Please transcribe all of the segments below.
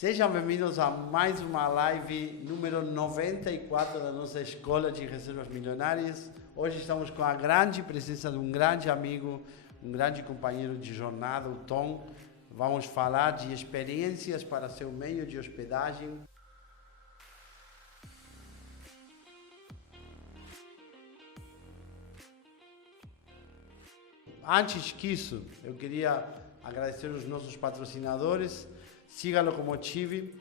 Sejam bem-vindos a mais uma live número 94 da nossa Escola de Reservas Milionárias. Hoje estamos com a grande presença de um grande amigo, um grande companheiro de jornada, o Tom. Vamos falar de experiências para seu meio de hospedagem. Antes que isso, eu queria agradecer os nossos patrocinadores. Siga Locomotive,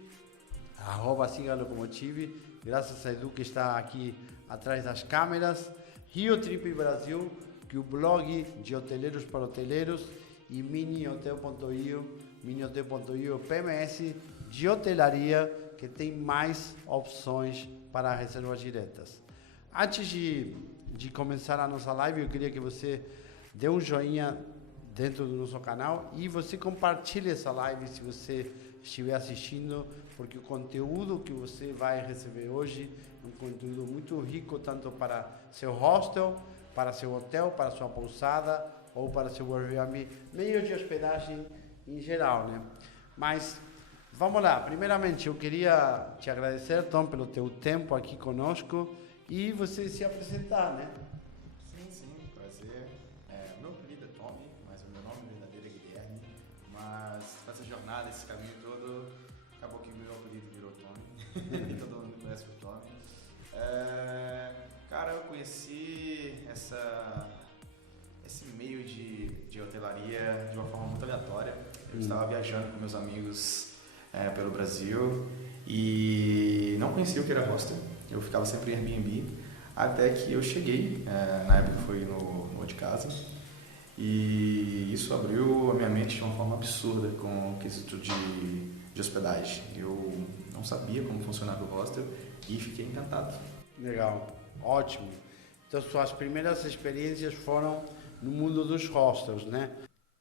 @Siga Locomotive, graças a Edu que está aqui atrás das câmeras. Rio Trip Brasil, que é o blog de hoteleiros para hoteleiros, e Minihotel.io, Minihotel.io, PMS de hotelaria, que tem mais opções para reservas diretas. Antes de começar a nossa live, eu queria que você dê um joinha dentro do nosso canal e você compartilhe essa live se você estiver assistindo, porque o conteúdo que você vai receber hoje é um conteúdo muito rico, tanto para seu hostel, para seu hotel, para sua pousada ou para seu Airbnb, meio de hospedagem em geral, né? Mas vamos lá, primeiramente eu queria te agradecer, Tom, pelo teu tempo aqui conosco e você se apresentar, né? Sim, prazer. Meu apelido é Tommy, mas o meu nome verdadeiro é Guilherme. Mas nessa jornada, esse caminho todo, acabou que meu apelido virou Tommy. Todo mundo me conhece por Tommy. Cara, eu conheci esse meio de hotelaria de uma forma muito aleatória. Eu estava viajando com meus amigos pelo Brasil e não conhecia o que era hostel. Eu ficava sempre em Airbnb, até que eu cheguei, na época foi no de casa, e isso abriu a minha mente de uma forma absurda com o quesito de hospedagem. Eu não sabia como funcionava o hostel e fiquei encantado. Legal, ótimo. Então, suas primeiras experiências foram no mundo dos hostels, né?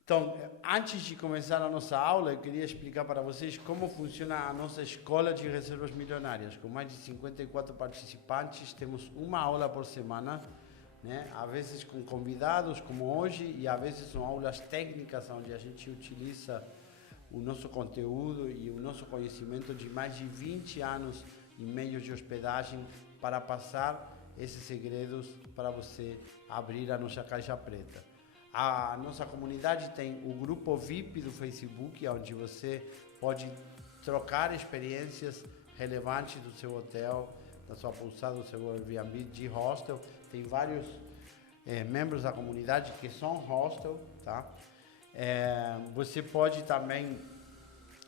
Então, antes de começar a nossa aula, eu queria explicar para vocês como funciona a nossa Escola de Reservas Milionárias. Com mais de 54 participantes, temos uma aula por semana, né? Às vezes com convidados, como hoje, e às vezes são aulas técnicas, onde a gente utiliza o nosso conteúdo e o nosso conhecimento de mais de 20 anos em meios de hospedagem para passar esses segredos para você abrir a nossa caixa preta. A nossa comunidade tem o grupo VIP do Facebook, onde você pode trocar experiências relevantes do seu hotel, da sua pousada, do seu Airbnb, de hostel. Tem vários membros da comunidade que são hostel, tá? Você pode também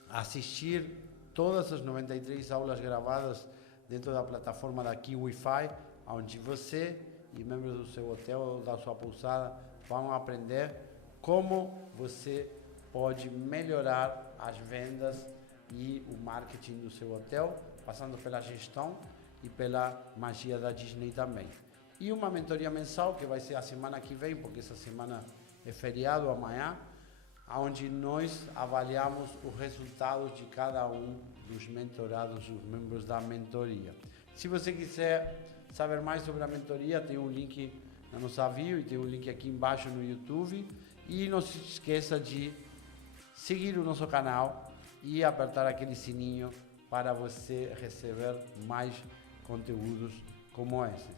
assistir todas as 93 aulas gravadas dentro da plataforma da KiwiFi, onde você e membros do seu hotel ou da sua pousada vão aprender como você pode melhorar as vendas e o marketing do seu hotel, passando pela gestão e pela magia da Disney também. E uma mentoria mensal, que vai ser a semana que vem, porque essa semana é feriado amanhã, onde nós avaliamos os resultados de cada um dos mentorados, os membros da mentoria. Se você quiser saber mais sobre a mentoria, tem um link na nossa bio e tem um link aqui embaixo no YouTube. E não se esqueça de seguir o nosso canal e apertar aquele sininho para você receber mais conteúdos como esse.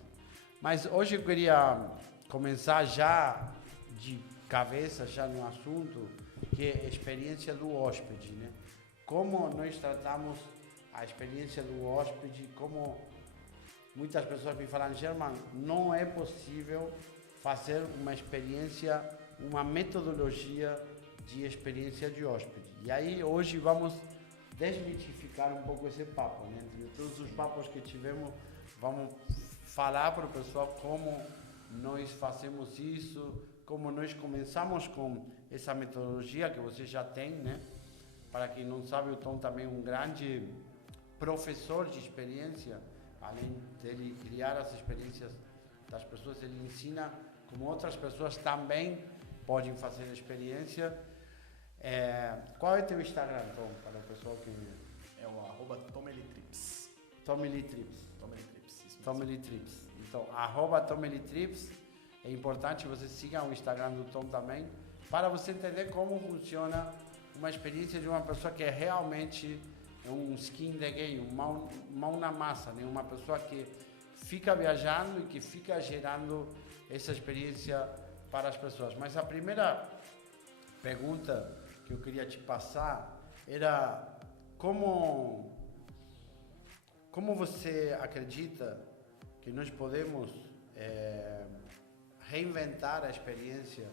Mas hoje eu queria começar já de cabeça, já no assunto, que é a experiência do hóspede, né? Como nós tratamos a experiência do hóspede, como muitas pessoas me falam, German, não é possível fazer uma experiência, uma metodologia de experiência de hóspede. E aí hoje vamos desmitificar um pouco esse papo, né? Entre todos os papos que tivemos, vamos falar para o pessoal como nós fazemos isso, como nós começamos com essa metodologia que você já tem, né? Para quem não sabe, o Tom também é um grande professor de experiência. Além dele criar as experiências das pessoas, ele ensina como outras pessoas também podem fazer a experiência. Qual é o teu Instagram, Tom, para o pessoal que... É o @TommyLiTrips. TommyLiTrips. TommyLiTrips. Então, @TommyLiTrips. É importante que você siga o Instagram do Tom também, para você entender como funciona uma experiência de uma pessoa que realmente é um skin the game, mão na massa, né? Uma pessoa que fica viajando e que fica gerando essa experiência para as pessoas. Mas a primeira pergunta que eu queria te passar era como você acredita que nós podemos reinventar a experiência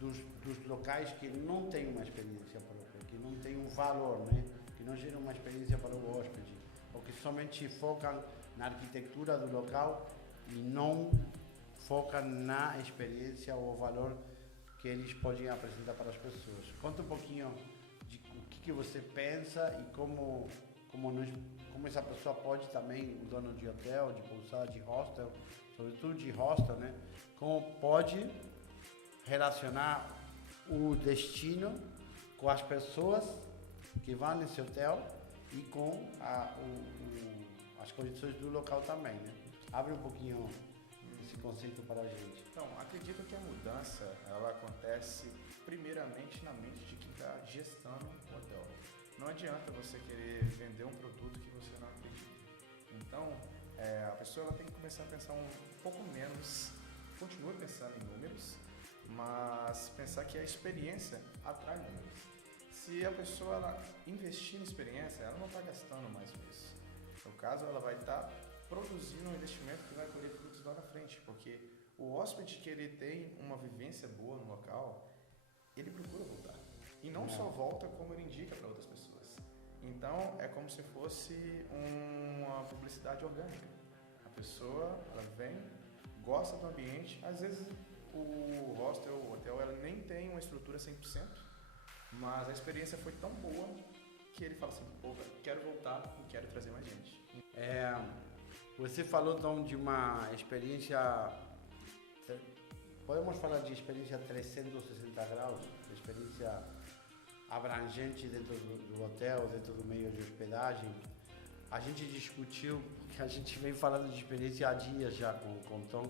dos locais que não têm uma experiência própria, que não têm um valor, né? Que não geram uma experiência para o hóspede, ou que somente focam na arquitetura do local e não focam na experiência ou valor que eles podem apresentar para as pessoas. Conta um pouquinho de o que você pensa e como essa pessoa pode também, o dono de hotel, de pousada, de hostel, sobretudo de hostel, né? Como pode relacionar o destino com as pessoas que vão nesse hotel e com as condições do local também, né? Abre um pouquinho esse conceito para a gente. Então, acredito que a mudança, ela acontece primeiramente na mente de quem está gestando o hotel. Não adianta você querer vender um produto que você não acredita. Então, a pessoa ela tem que começar a pensar um pouco menos, continua pensando em números, mas pensar que a experiência atrai números. Se a pessoa ela investir em experiência, ela não está gastando mais com isso. No caso, ela vai estar produzindo um investimento que vai colher frutos lá na frente, porque o hóspede que ele tem uma vivência boa no local, ele procura voltar. E não só volta, como ele indica para outras pessoas. Então, é como se fosse uma publicidade orgânica. A pessoa, ela vem, gosta do ambiente, às vezes o hostel, o hotel, ela nem tem uma estrutura 100%, mas a experiência foi tão boa que ele fala assim, pô, quero voltar e quero trazer mais gente. Você falou então de uma experiência, podemos falar de experiência 360 graus, experiência abrangente dentro do hotel, dentro do meio de hospedagem. A gente discutiu, que a gente vem falando de experiência há dias já com o Tom,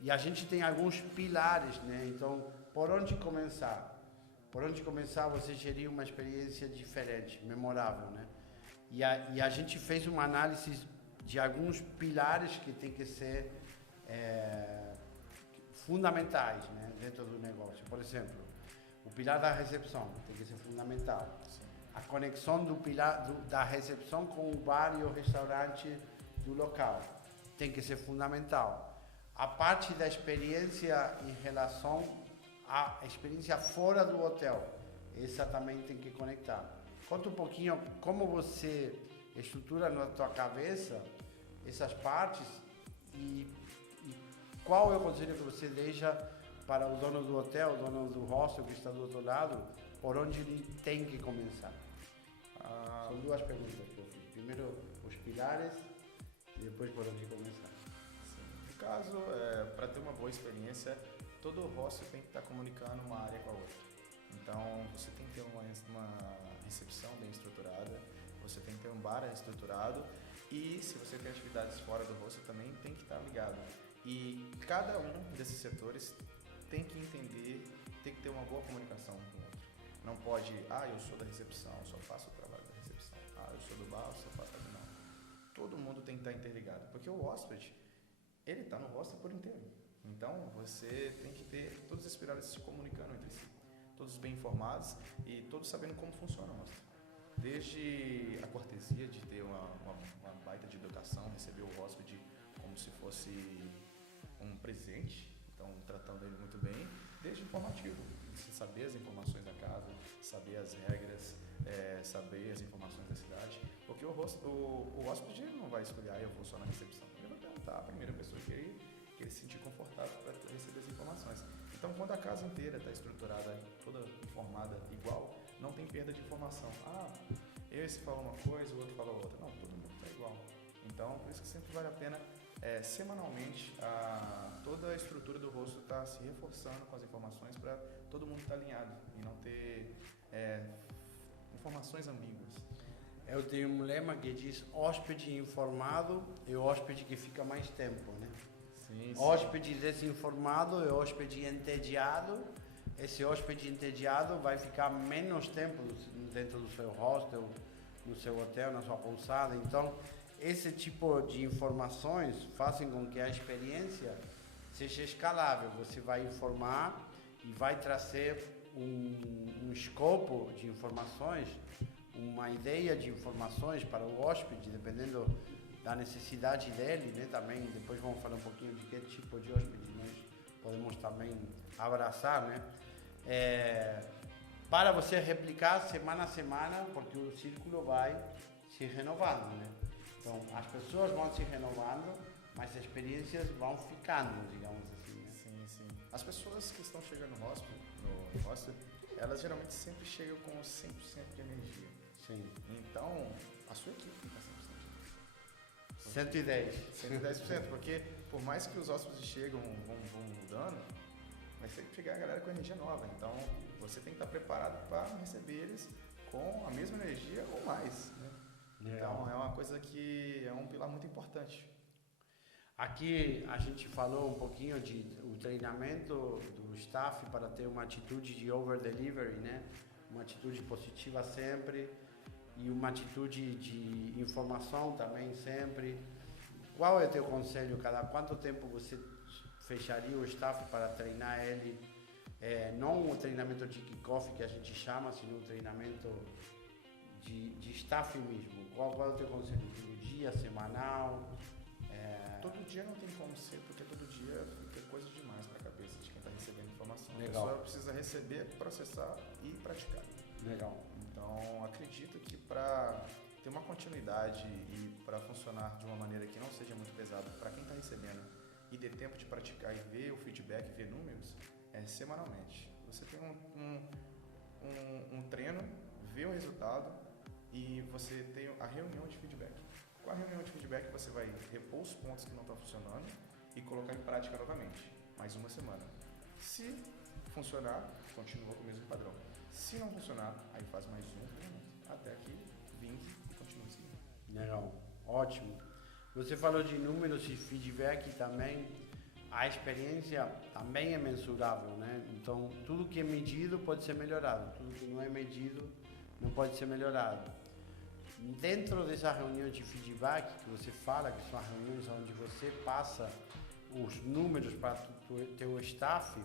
e a gente tem alguns pilares, né? Então, por onde começar? Por onde começar você gerir uma experiência diferente, memorável, né? E a gente fez uma análise de alguns pilares que tem que ser fundamentais, né, dentro do negócio. Por exemplo, o pilar da recepção tem que ser fundamental. Sim. A conexão do pilar da recepção com o bar e o restaurante do local tem que ser fundamental. A parte da experiência em relação à experiência fora do hotel, essa também tem que conectar. Conta um pouquinho como você estrutura na tua cabeça essas partes e qual é o conselho que você deixa para o dono do hotel, o dono do hostel que está do outro lado, por onde ele tem que começar? São duas perguntas que eu fiz. Primeiro, os pilares e depois por onde começar. Sim. No caso, para ter uma boa experiência, todo hostel tem que estar comunicando uma área com a outra. Então, você tem que ter uma recepção bem estruturada, você tem que ter um bar estruturado e se você tem atividades fora do hostel também tem que estar ligado. E cada um desses setores tem que entender, tem que ter uma boa comunicação um com o outro. Não pode, eu sou da recepção, só faço o trabalho da recepção. Eu sou do bar, só faço não. Todo mundo tem que estar interligado, porque o hóspede, ele está no hostel por inteiro. Então, você tem que ter todos esses pilares se comunicando entre si. Todos bem informados e todos sabendo como funciona o hostel. Desde a cortesia de ter uma baita de educação, receber o hóspede como se fosse um presente, então tratando ele muito bem, desde o informativo, você saber as informações da casa, saber as regras, saber as informações da cidade, porque o hóspede não vai escolher, eu vou só na recepção, ele vai perguntar a primeira pessoa que ele se sentir confortável para receber as informações. Então, quando a casa inteira está estruturada, toda informada igual, não tem perda de informação. Esse fala uma coisa, o outro fala outra. Não, todo mundo está igual. Então, por isso que sempre vale a pena, semanalmente, toda a estrutura do hostel está se reforçando com as informações para todo mundo estar alinhado e não ter informações ambíguas. Eu tenho um lema que diz hóspede informado é o hóspede que fica mais tempo, né? Sim. Hóspede desinformado é hóspede entediado, esse hóspede entediado vai ficar menos tempo dentro do seu hostel, no seu hotel, na sua pousada. Então, esse tipo de informações fazem com que a experiência seja escalável. Você vai informar e vai trazer um escopo de informações, uma ideia de informações para o hóspede, dependendo da necessidade dele, né? Também depois vamos falar um pouquinho de que tipo de hóspede nós podemos também abraçar, né? Para você replicar semana a semana, porque o círculo vai se renovando, né? Então, as pessoas vão se renovando, mas as experiências vão ficando, digamos assim, né? Sim, sim. As pessoas que estão chegando no hostel, elas geralmente sempre chegam com 100% de energia. Sim. Então, a sua equipe está 110. 110%, porque por mais que os hóspedes chegam, vão mudando, vai sempre chegar a galera com energia nova. Então, você tem que estar preparado para receber eles com a mesma energia ou mais, né? Então, é uma coisa que é um pilar muito importante. Aqui a gente falou um pouquinho de o treinamento do staff para ter uma atitude de over-delivery, né? Uma atitude positiva sempre e uma atitude de informação também sempre. Qual é o teu conselho? Cada quanto tempo você fecharia o staff para treinar ele? Não o treinamento de kickoff que a gente chama, sino o treinamento de staff mesmo. Qual é o teu conselho? Todo dia, semanal? Todo dia não tem como ser, porque todo dia fica coisa demais para a cabeça de quem está recebendo informação. Legal. A pessoa precisa receber, processar e praticar. Legal. Então, acredito que para ter uma continuidade e para funcionar de uma maneira que não seja muito pesada para quem está recebendo e dê tempo de praticar e ver o feedback, ver números, semanalmente. Você tem um treino, vê o resultado e você tem a reunião de feedback. Com a reunião de feedback, você vai repor os pontos que não estão funcionando e colocar em prática novamente, mais uma semana. Se funcionar, continua com o mesmo padrão. Se não funcionar, aí faz mais um treinamento, até que vingue e continue seguindo. Legal, ótimo. Você falou de números e feedback também. A experiência também é mensurável, né? Então, tudo que é medido pode ser melhorado, tudo que não é medido não pode ser melhorado. Dentro dessa reunião de feedback que você fala, que são as reuniões onde você passa os números para o teu staff,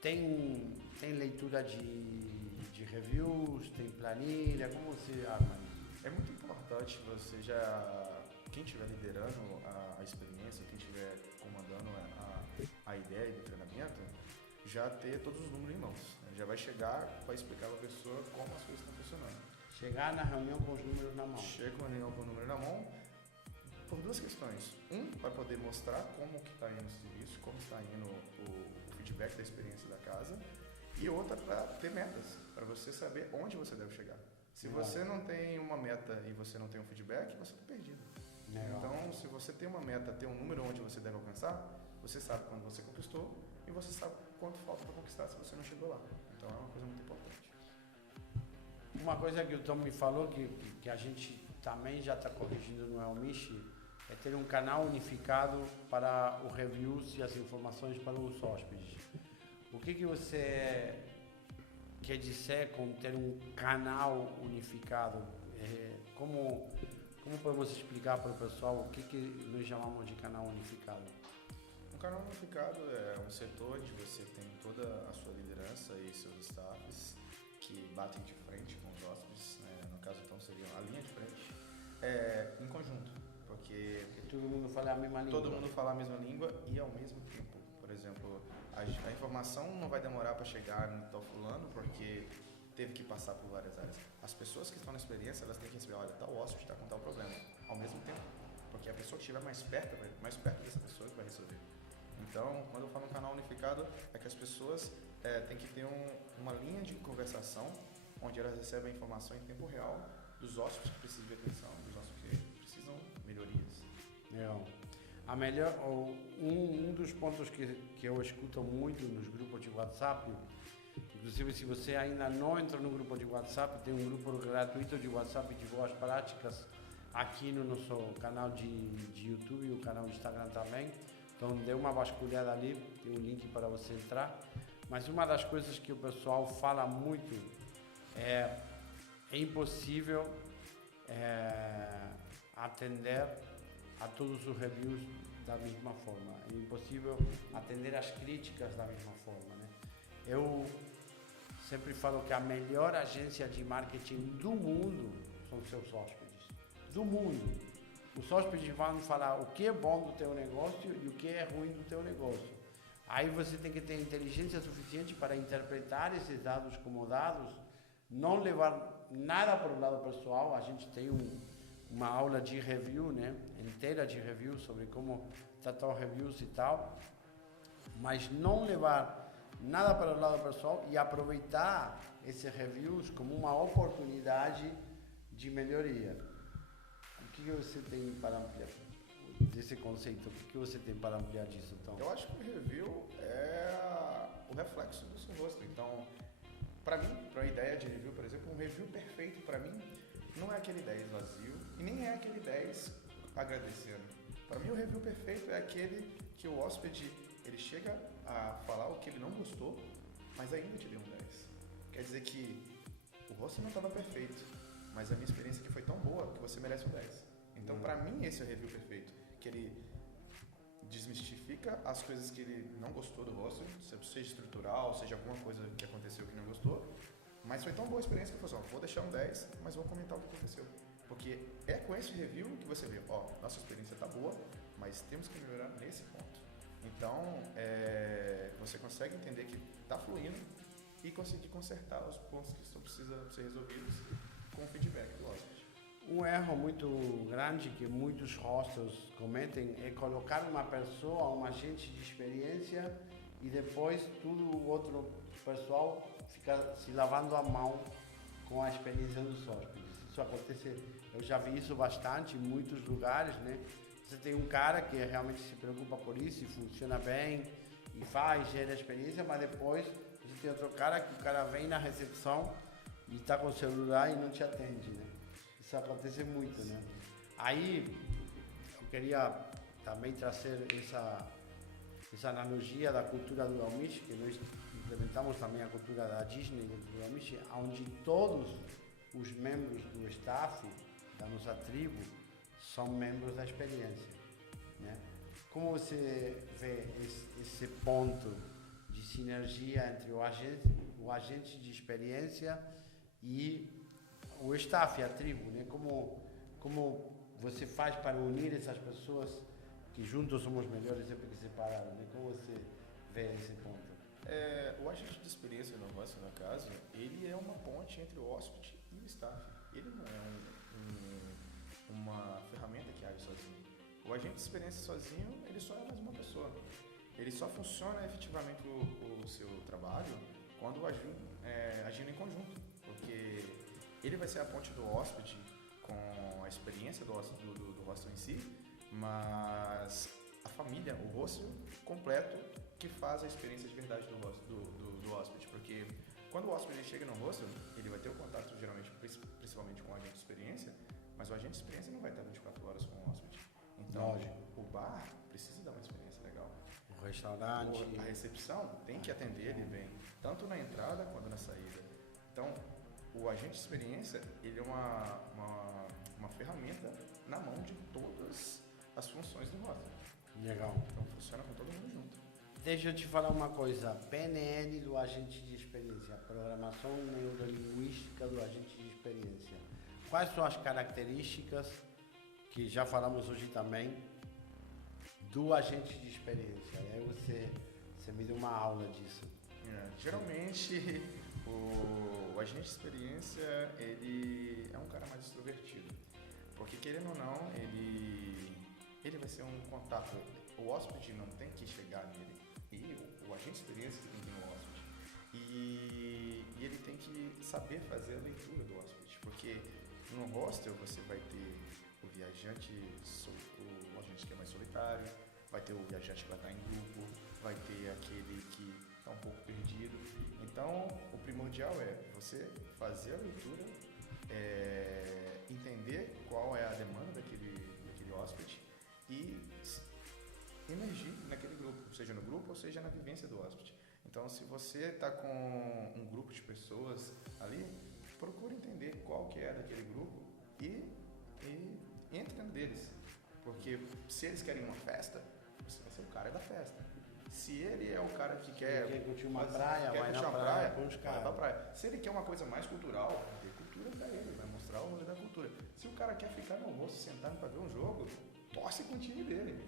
tem leitura de reviews, tem planilha, como você arma isso? É muito importante você quem estiver liderando a experiência, quem estiver comandando a ideia do treinamento, já ter todos os números em mãos. Né? Já vai chegar para explicar para a pessoa como as coisas estão funcionando. Chegar na reunião com os números na mão. Chega na reunião com o número na mão por duas questões. Para poder mostrar como que está indo o serviço, como está indo o feedback da experiência da casa. E outra para ter metas, para você saber onde você deve chegar. Se você não tem uma meta e você não tem um feedback, você está perdido. Então, se você tem uma meta, tem um número onde você deve alcançar, você sabe quando você conquistou e você sabe quanto falta para conquistar se você não chegou lá. Então, é uma coisa muito importante. Uma coisa que o Tom me falou, que a gente também já está corrigindo no Elmish, é ter um canal unificado para os reviews e as informações para os hóspedes. O que você quer dizer com ter um canal unificado? Como podemos explicar para o pessoal o que nós chamamos de canal unificado? Um canal unificado é um setor onde você tem toda a sua liderança e seus staffs que batem de frente com os hóspedes, né? No caso então seria a linha de frente, em conjunto, porque todo mundo fala a mesma língua. Todo mundo fala a mesma língua e ao mesmo tempo. Por exemplo, a informação não vai demorar para chegar no tal fulano porque teve que passar por várias áreas. As pessoas que estão na experiência, elas têm que receber, olha, tal hóspede está com tal problema, ao mesmo tempo, porque a pessoa que estiver mais perto dessa pessoa que vai resolver. Então, quando eu falo um canal unificado, é que as pessoas têm que ter uma linha de conversação onde elas recebem a informação em tempo real dos hóspedes que precisam de atenção, dos hóspedes que precisam de melhorias. Um dos pontos que eu escuto muito nos grupos de WhatsApp, inclusive se você ainda não entrou no grupo de WhatsApp, tem um grupo gratuito de WhatsApp de boas práticas aqui no nosso canal de YouTube e o canal de Instagram também. Então dê uma vasculhada ali, tem um link para você entrar. Mas uma das coisas que o pessoal fala muito é impossível atender a todos os reviews da mesma forma. É impossível atender as críticas da mesma forma, né? Eu sempre falo que a melhor agência de marketing do mundo são seus hóspedes. Do mundo. Os hóspedes vão falar o que é bom do teu negócio e o que é ruim do teu negócio. Aí você tem que ter inteligência suficiente para interpretar esses dados como dados, não levar nada para o lado pessoal. A gente tem uma aula de review, né, inteira de review sobre como tratar reviews e tal, mas não levar nada para o lado pessoal e aproveitar esses reviews como uma oportunidade de melhoria. O que você tem para ampliar desse conceito? O que você tem para ampliar disso, então? Eu acho que o review é o reflexo do seu rosto. Então, para mim, para uma ideia de review, por exemplo, um review perfeito para mim não é aquele 10 vazio e nem é aquele 10 agradecendo. Para mim, o review perfeito é aquele que o hóspede ele chega a falar o que ele não gostou, mas ainda te deu um 10. Quer dizer que o rosto não estava perfeito, mas a minha experiência aqui foi tão boa que você merece um 10. Então, para mim, esse é o review perfeito, que ele desmistifica as coisas que ele não gostou do rosto, seja estrutural, seja alguma coisa que aconteceu que não gostou, mas foi tão boa a experiência que eu falei assim, vou deixar um 10, mas vou comentar o que aconteceu. Porque é com esse review que você vê, nossa experiência está boa, mas temos que melhorar nesse ponto. Então, você consegue entender que está fluindo e conseguir consertar os pontos que precisam ser resolvidos com o feedback do hóspede. Um erro muito grande que muitos hostels cometem é colocar uma pessoa, um agente de experiência, e depois todo o outro pessoal fica se lavando a mão com a experiência dos hóspedes. Isso acontece, eu já vi isso bastante em muitos lugares, né? Você tem um cara que realmente se preocupa por isso e funciona bem e faz, gera experiência, mas depois você tem outro cara que o cara vem na recepção e está com o celular e não te atende, né? Isso acontece muito, né? Aí, eu queria também trazer essa analogia da cultura do Amish, que nós implementamos também a cultura da Disney do Amish, onde todos os membros do staff da nossa tribo são membros da experiência, né? Como você vê esse ponto de sinergia entre o agente de experiência e o staff, a tribo, né? Como você faz para unir essas pessoas que juntos somos melhores sempre que separados, né? Como você vê esse ponto? O agente de experiência no nosso caso, ele é uma ponte entre o hóspede e o staff. Ele não é uma ferramenta que age sozinho. O agente de experiência sozinho, ele só é mais uma pessoa. Ele só funciona efetivamente o seu trabalho quando agindo em conjunto, porque ele vai ser a ponte do hóspede com a experiência do hostel em si, mas a família, o hostel completo, que faz a experiência de verdade do hóspede. Porque quando o hóspede chega no hostel, ele vai ter o contato geralmente, principalmente com o agente de experiência, mas o agente de experiência não vai estar 24 horas com o hóspede. Então, lógico, o bar precisa dar uma experiência legal. o restaurante, A recepção tem que atender ele bem, tanto na entrada quanto na saída. Então, o agente de experiência, ele é uma ferramenta na mão de todas as funções do hostel. legal. Então, funciona com todo mundo junto. Deixa eu te falar uma coisa, PNL do agente de experiência, programação neurolinguística do agente de experiência. Quais são as características, que já falamos hoje também, do agente de experiência? E aí você me deu uma aula disso. Geralmente, o agente de experiência, ele é um cara mais extrovertido. Porque, querendo ou não, ele vai ser um contato. O hóspede não tem que chegar nele. E o agente de experiência tem que ir no hóspede. E ele tem que saber fazer a leitura do hóspede. Porque no hostel você vai ter o viajante, o agente que é mais solitário, vai ter o viajante que vai estar em grupo, vai ter aquele que está um pouco perdido. Então, o primordial é você fazer a leitura, entender qual é a demanda daquele hóspede e emergir grupo, seja no grupo ou seja na vivência do hóspede. Então, se você está com um grupo de pessoas ali, procure entender qual que é daquele grupo e entre dentro deles. Porque se eles querem uma festa, você vai ser o cara da festa. Se ele é o cara que quer curtir uma praia, vai na praia com os caras. Vai pra praia. Se ele quer uma coisa mais cultural, dê cultura pra ele, vai mostrar o rolê da cultura. Se o cara quer ficar no almoço sentado pra ver um jogo, torce com o time dele.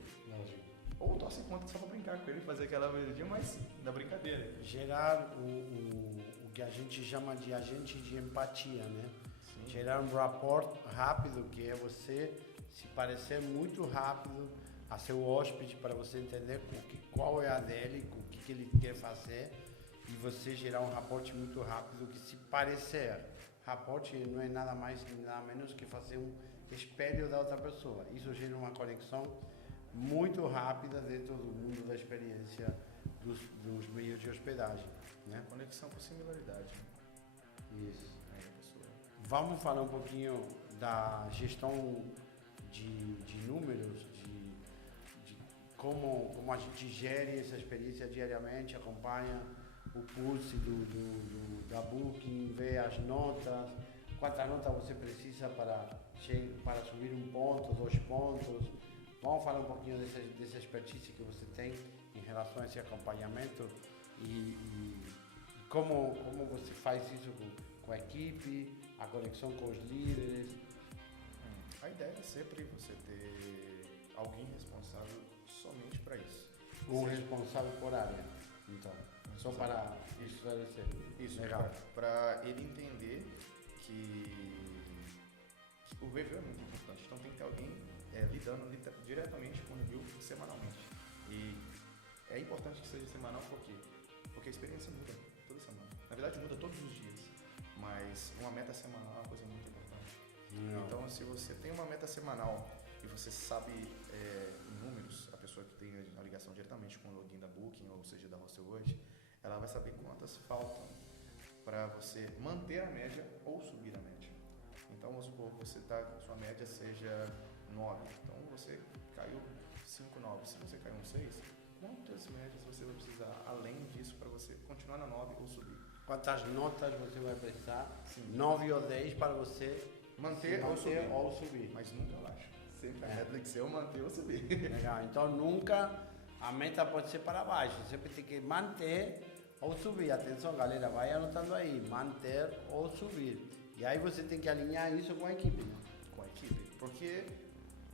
Ou torce contra só pra brincar com ele, fazer aquela melodia, mas da brincadeira. Gerar o que a gente chama de agente de empatia, né? Sim. Gerar um rapport rápido, que é você se parecer muito rápido a seu hóspede para você entender qual é a dele, o que ele quer fazer e você gerar um rapport muito rápido que se parecer. Rapport não é nada mais nada menos que fazer um espelho da outra pessoa. Isso gera uma conexão muito rápida dentro do mundo da experiência dos meios de hospedagem, né? Conexão por similaridade. Isso. Aí a pessoa... Vamos falar um pouquinho da gestão de números, de como a gente gere essa experiência diariamente, acompanha o pulse da Booking, vê as notas, quantas notas você precisa para subir 1 ponto, 2 pontos. Vamos falar um pouquinho dessa expertise que você tem em relação a esse acompanhamento e como você faz isso com a equipe, a conexão com os líderes. A ideia é sempre você ter alguém responsável somente para isso. Um responsável por área, então. Só para esclarecer. Isso, legal. Para ele entender que o review é muito importante. Então tem que ter alguém lidando diretamente com o review semanalmente. E é importante que seja semanal por quê? Porque a experiência muda toda semana. Na verdade muda todos os dias. Mas uma meta semanal é uma coisa muito importante. Não. Então se você tem uma meta semanal e você sabe em números, a pessoa que tem a ligação diretamente com o login da Booking, ou seja, da Hostel hoje, ela vai saber quantas faltam para você manter a média ou subir a média. Então, vamos supor que sua média seja 9, então você caiu 5, 9. Se você caiu um 6, quantas médias você vai precisar além disso para você continuar na 9 ou subir? Quantas notas você vai precisar? Sim. 9 ou 10 para você manter ou subir. Mas nunca abaixo. Sempre a meta tem que ser ou manter ou subir. Legal. Então nunca a meta pode ser para baixo. Sempre tem que manter ou subir. Atenção, galera, vai anotando aí. Manter ou subir. E aí você tem que alinhar isso com a equipe, né? Com a equipe. Porque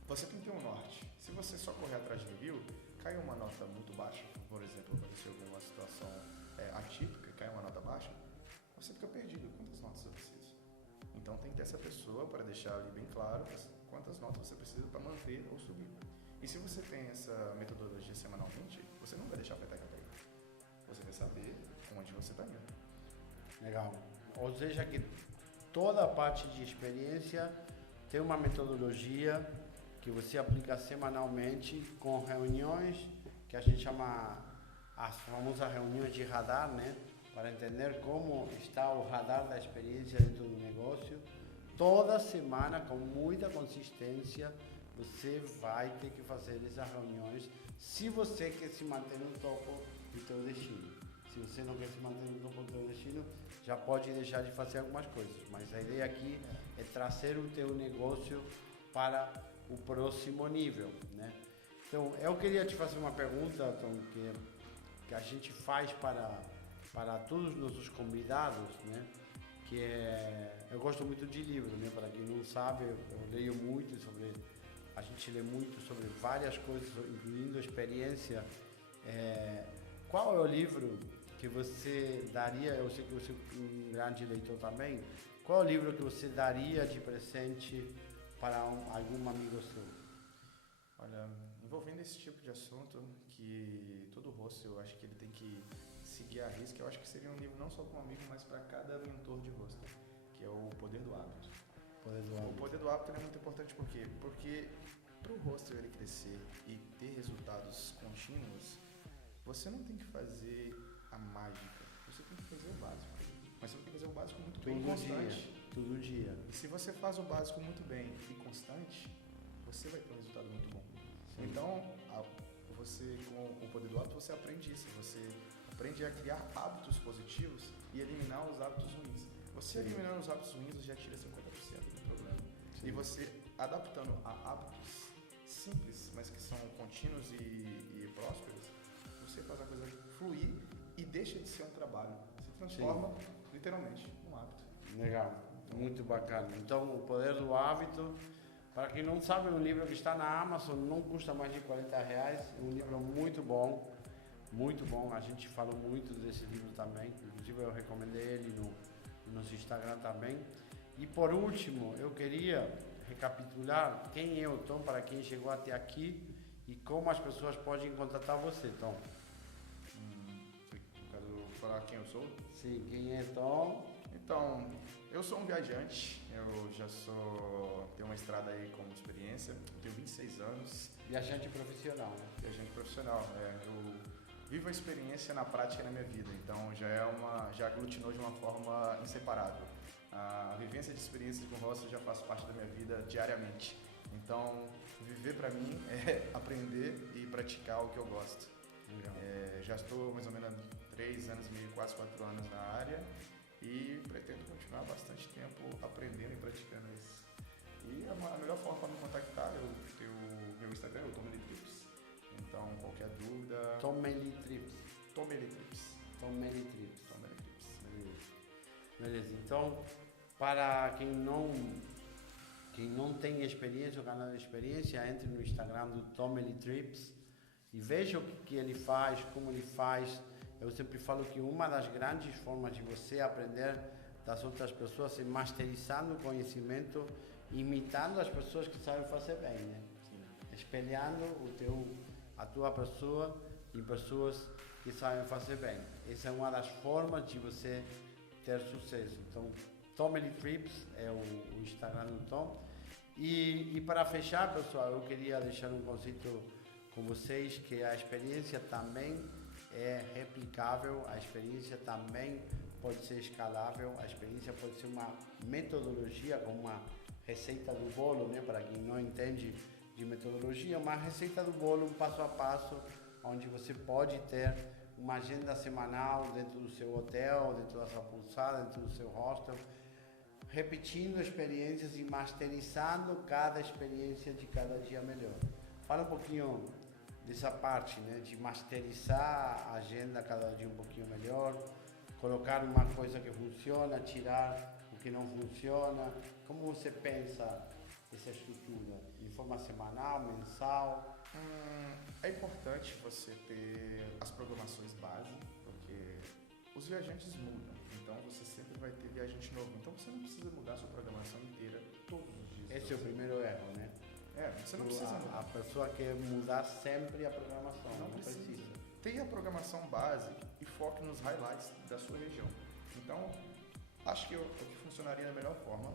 você tem que ter um norte. Se você só correr atrás de review, cai uma nota muito baixa. Por exemplo, aconteceu alguma situação atípica, cai uma nota baixa, você fica perdido. Quantas notas eu preciso? Então tem que ter essa pessoa para deixar ali bem claro quantas notas você precisa para manter ou subir. E se você tem essa metodologia semanalmente, você não vai deixar a peteca cair. Você vai saber onde você está indo. Legal. Ou seja que toda a parte de experiência tem uma metodologia que você aplica semanalmente com reuniões que a gente chama as famosas reuniões de radar, né? Para entender como está o radar da experiência dentro do negócio. Toda semana, com muita consistência, você vai ter que fazer essas reuniões se você quer se manter no topo do teu destino. Se você não quer se manter no topo do teu destino, já pode deixar de fazer algumas coisas. Mas a ideia aqui é trazer o teu negócio para o próximo nível, né? Então, eu queria te fazer uma pergunta, Tom, que a gente faz para todos os nossos convidados, né? Que eu gosto muito de livro, né? Para quem não sabe, eu leio muito sobre, a gente lê muito sobre várias coisas, incluindo experiência. Qual é o livro que você daria? Eu sei que você é um grande leitor também. Qual é o livro que você daria de presente para algum amigo seu? Olha, envolvendo esse tipo de assunto, que todo hostel, eu acho que ele tem que seguir a risca, eu acho que seria um livro não só para um amigo, mas para cada mentor de hostel, que é o Poder do Hábito. O Poder do Hábito é muito importante por quê? Porque para o hostel ele crescer e ter resultados contínuos, você não tem que fazer a mágica, você tem que fazer o básico. Mas você tem que fazer o básico muito bem e constante. Todo dia. E se você faz o básico muito bem e constante, você vai ter um resultado muito bom. Sim. Então, você, com o poder do hábito, você aprende isso. Você aprende a criar hábitos positivos e eliminar os hábitos ruins. Você eliminando os hábitos ruins, você já tira 50% do problema. Sim. E você adaptando a hábitos simples, mas que são contínuos e prósperos, você faz a coisa fluir e deixa de ser um trabalho. Se transforma, literalmente, num hábito. Legal, muito bacana. Então, O Poder do Hábito, para quem não sabe, é um livro que está na Amazon, não custa mais de R$40, é um livro muito bom, a gente falou muito desse livro também, inclusive eu recomendei ele no nosso Instagram também. E por último, eu queria recapitular quem é o Tom, para quem chegou até aqui e como as pessoas podem contatar você, Tom. Quero falar quem eu sou? Sim, quem é Tom? Então, eu sou um viajante, eu já tenho uma estrada aí como experiência, eu tenho 26 anos. Viajante profissional, né? Viajante profissional, eu vivo a experiência na prática na minha vida, então já aglutinou de uma forma inseparável. A vivência de experiências com roça já faz parte da minha vida diariamente. Então, viver para mim é aprender e praticar o que eu gosto. Já estou mais ou menos 3 anos e meio, quase 4 anos na área e pretendo continuar bastante tempo aprendendo e praticando isso. E a melhor forma para me contactar, eu tenho o meu Instagram, o Tom Trips. Então, qualquer dúvida... Tom Trips. Tom Trips. Tom Trips. Beleza. Então, para quem não tem experiência, o canal de experiência, entre no Instagram do Tom Trips e veja o que ele faz, como ele faz. Eu sempre falo que uma das grandes formas de você aprender das outras pessoas é masterizando o conhecimento, imitando as pessoas que sabem fazer bem, né? Espelhando a tua pessoa em pessoas que sabem fazer bem. Essa é uma das formas de você ter sucesso. Então, Tom Trips é o Instagram do Tom. E para fechar, pessoal, eu queria deixar um conceito com vocês, que a experiência também é replicável, a experiência também pode ser escalável, a experiência pode ser uma metodologia, como uma receita do bolo, né? Para quem não entende de metodologia, uma receita do bolo, um passo a passo, onde você pode ter uma agenda semanal dentro do seu hotel, dentro da sua pousada, dentro do seu hostel, repetindo experiências e masterizando cada experiência de cada dia melhor. Fala um pouquinho dessa parte, né, de masterizar a agenda cada dia um pouquinho melhor, colocar uma coisa que funciona, tirar o que não funciona. Como você pensa essa estrutura? De forma semanal, mensal? É importante você ter as programações base, porque os viajantes mudam, então você sempre vai ter viajante novo. Então você não precisa mudar a sua programação inteira todos os dias. Esse é o primeiro erro, né? Você não precisa mudar. A pessoa quer mudar sempre a programação, não precisa. Tenha a programação base e foque nos highlights da sua região. Então, acho que o que funcionaria da melhor forma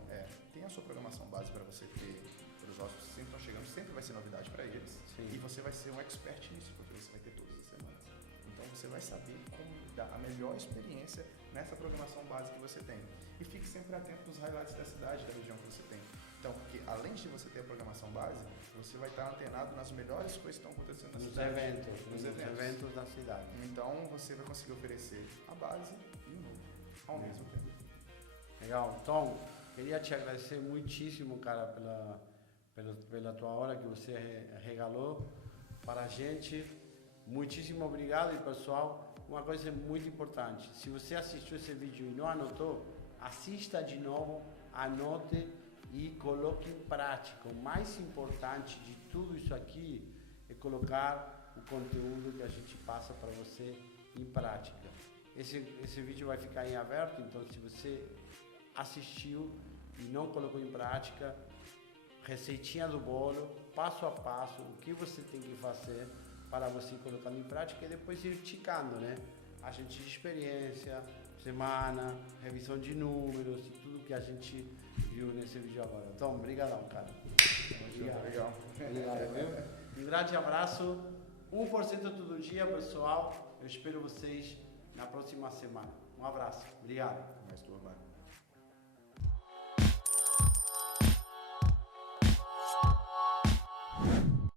tenha a sua programação base para você ter, os hóspedes que sempre estão chegando, sempre vai ser novidade para eles. Sim. E você vai ser um expert nisso, porque você vai ter todas as semanas. Então, você vai saber como dar a melhor experiência nessa programação base que você tem. E fique sempre atento nos highlights da cidade, da região que você tem. Então, porque além de você ter a programação base, você vai estar antenado nas melhores coisas que estão acontecendo na cidade. Nos eventos da cidade. Então, você vai conseguir oferecer a base e o novo ao mesmo tempo. Legal. Tom, queria te agradecer muitíssimo, cara, pela tua hora que você regalou para a gente. Muitíssimo obrigado. E, pessoal, uma coisa muito importante. Se você assistiu esse vídeo e não anotou, assista de novo, anote e coloque em prática. O mais importante de tudo isso aqui é colocar o conteúdo que a gente passa para você em prática. Esse vídeo vai ficar em aberto, então se você assistiu e não colocou em prática, receitinha do bolo, passo a passo, o que você tem que fazer para você colocar em prática e depois ir ticando, né? A gente de experiência, semana, revisão de números e tudo que a gente viu nesse vídeo agora. Então, obrigadão, cara. Legal. Obrigado, viu? Um grande abraço. 1% todo dia, pessoal. Eu espero vocês na próxima semana. Um abraço. Obrigado. Mais turma.